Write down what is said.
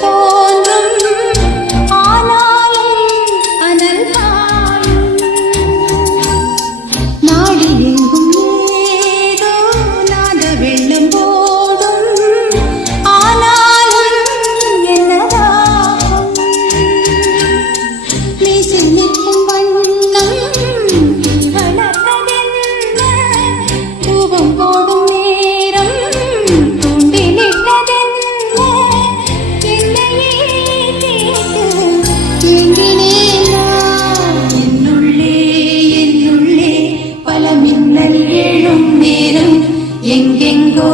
தோன்றும் ஆனாலும் அனல் காயும் நாடி எங்கும் ஏதோ நாத வெள்ளம் போதும் ஆனாலும் என்னதாகும் மீசில் நிற்கும் வண்ணம் வளர்த்ததென்ன தூபம் போடும் நேரம் தூண்டிலிட்டதென்ன என்னையே கேட்டு ஏங்கினேன் நான் என்னுள்ளே பல மின்னல் எழும் நேரம் எங்கெங்கோ